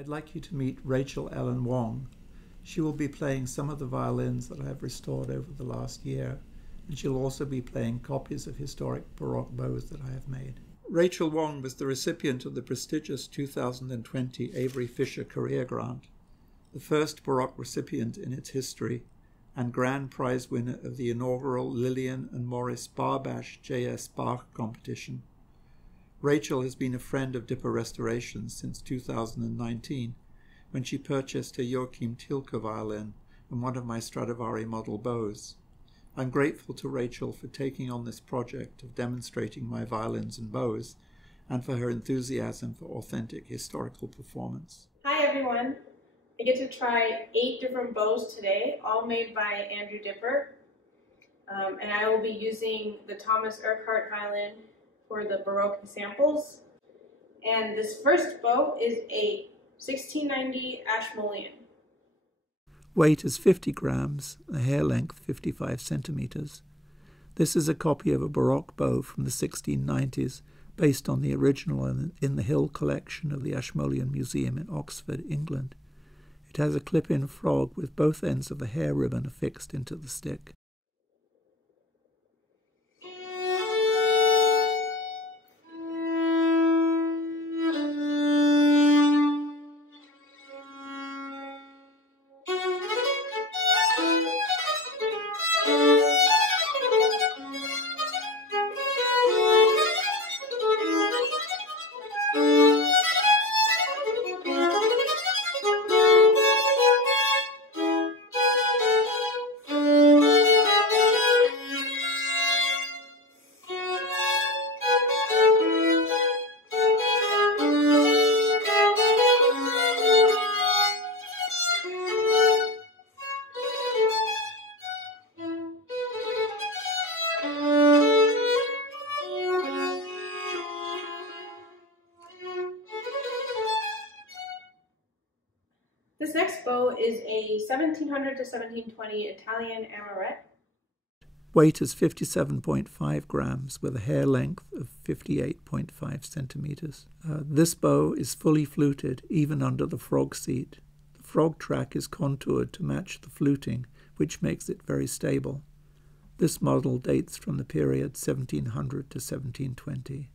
I'd like you to meet Rachell Ellen Wong. She will be playing some of the violins that I have restored over the last year, and she'll also be playing copies of historic Baroque bows that I have made. Rachell Wong was the recipient of the prestigious 2020 Avery Fisher Career Grant, the first Baroque recipient in its history, and grand prize winner of the inaugural Lillian and Maurice Barbash J.S. Bach competition. Rachell has been a friend of Dipper Restorations since 2019, when she purchased a Joachim Tilke violin and one of my Stradivari model bows. I'm grateful to Rachell for taking on this project of demonstrating my violins and bows, and for her enthusiasm for authentic historical performance. Hi everyone! I get to try 8 different bows today, all made by Andrew Dipper. And I will be using the Thomas Urquhart violin for the Baroque samples. And this first bow is a 1690 ASHMOLEAN. Weight is 50 grams, the hair length 55 centimeters. This is a copy of a Baroque bow from the 1690s, based on the original in the Hill collection of the ASHMOLEAN Museum in Oxford, England. It has a clip-in frog with both ends of the hair ribbon affixed into the stick. This next bow is a 1700 to 1720 Italian AMOURETTE. Weight is 57.5 grams with a hair length of 58.5 centimeters. This bow is fully fluted even under the frog seat. The frog track is contoured to match the fluting, which makes it very stable. This model dates from the period 1700 to 1720.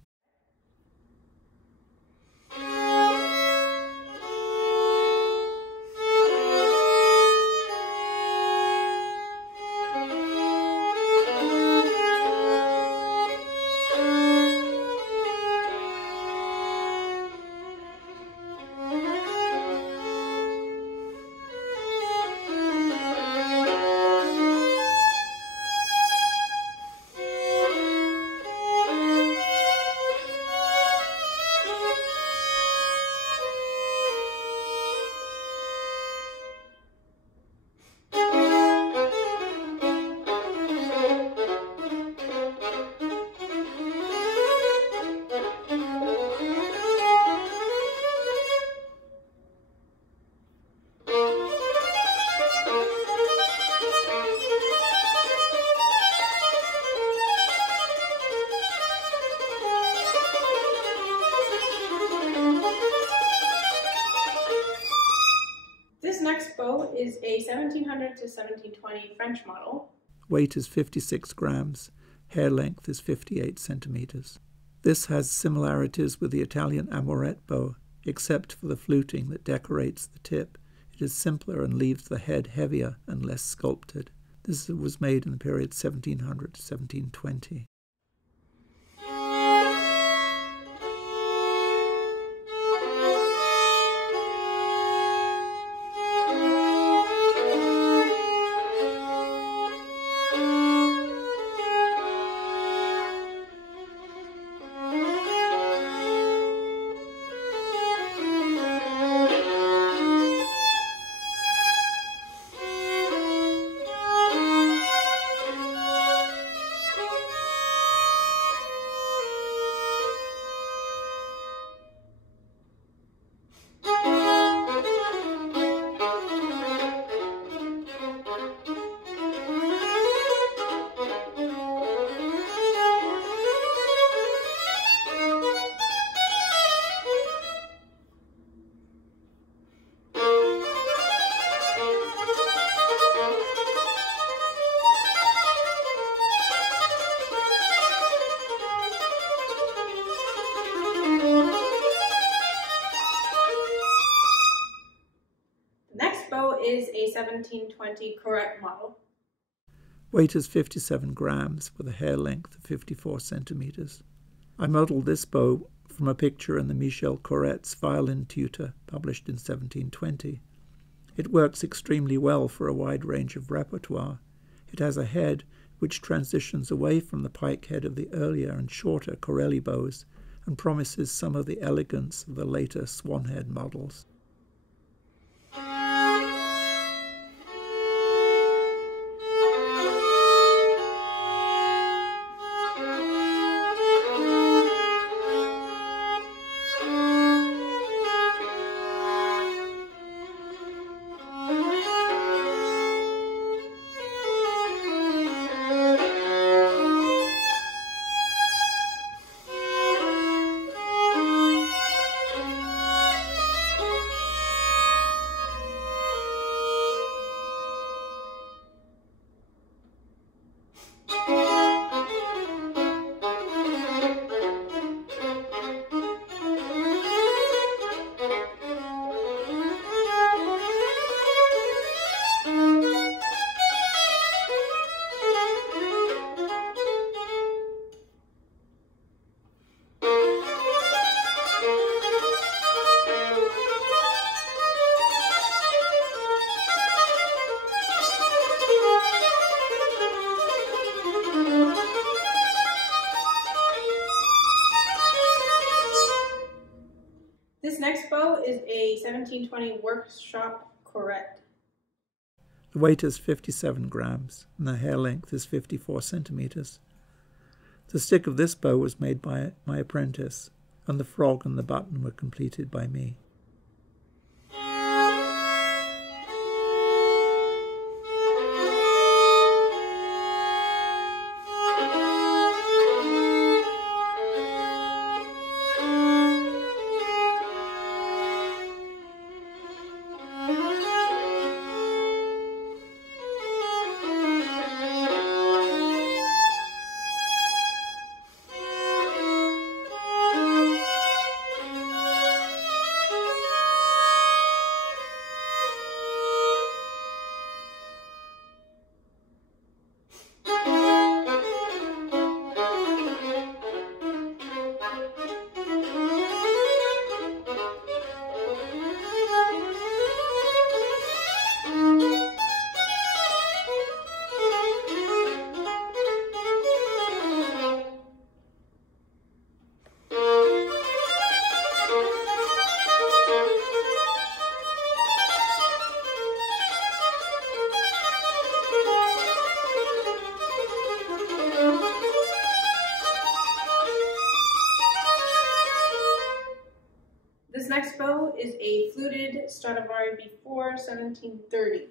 This next bow is a 1700 to 1720 French model. Weight is 56 grams. Hair length is 58 centimeters. This has similarities with the Italian AMOURETTE bow, except for the fluting that decorates the tip. It is simpler and leaves the head heavier and less sculpted. This was made in the period 1700 to 1720. 1720 CORRETTE model. Weight is 57 grams with a hair length of 54 centimeters. I modelled this bow from a picture in the Michel Corrette's Violin Tutor, published in 1720. It works extremely well for a wide range of repertoire. It has a head which transitions away from the pike head of the earlier and shorter Corelli bows and promises some of the elegance of the later swan-head models. This next bow is a 1720 workshop CORRETTE. The weight is 57 grams and the hair length is 54 centimeters. The stick of this bow was made by my apprentice, and the frog and the button were completed by me. This next bow is a fluted Stradivari before 1730.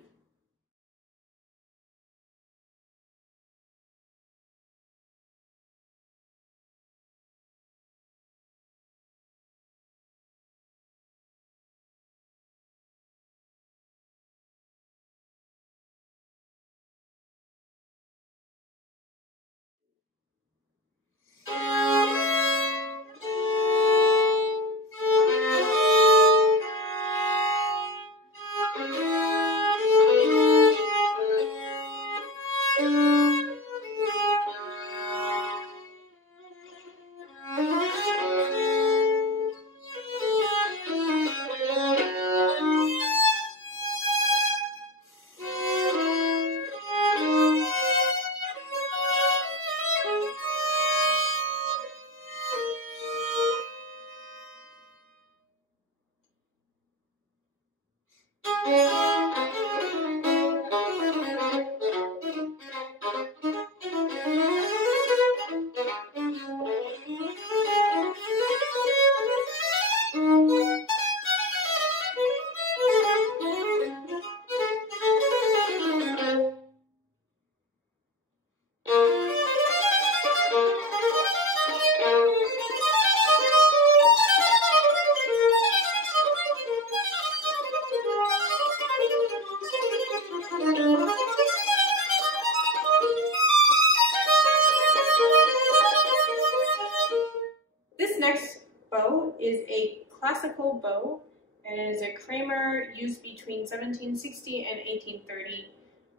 This next bow is a classical bow and it is a Kramer used between 1760 and 1830.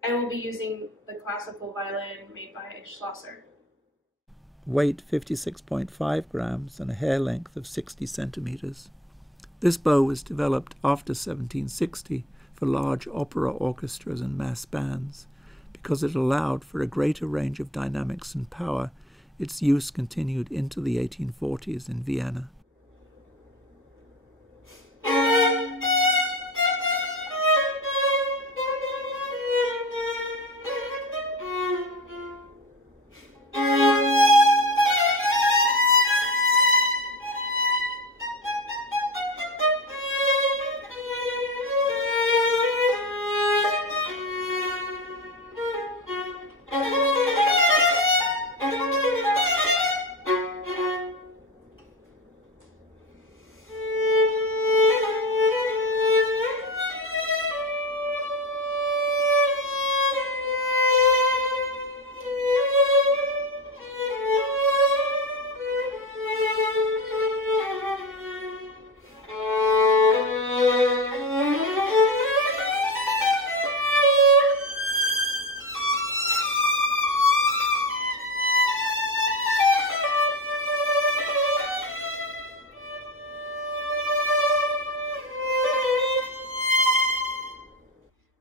I will be using the classical violin made by Schlosser. Weight 56.5 grams and a hair length of 60 centimeters. This bow was developed after 1760 for large opera orchestras and mass bands. Because it allowed for a greater range of dynamics and power, its use continued into the 1840s in Vienna.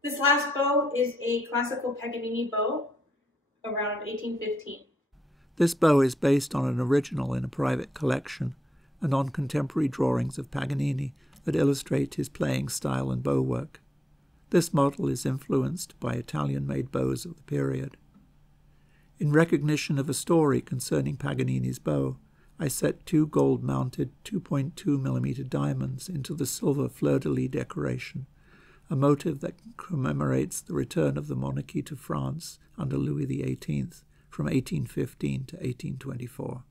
This last bow is a classical Paganini bow around 1815. This bow is based on an original in a private collection and on contemporary drawings of Paganini that illustrate his playing style and bow work. This model is influenced by Italian-made bows of the period. In recognition of a story concerning Paganini's bow, I set 2 gold-mounted 2.2mm diamonds into the silver fleur-de-lis decoration, a motive that commemorates the return of the monarchy to France under Louis XVIII from 1815 to 1824.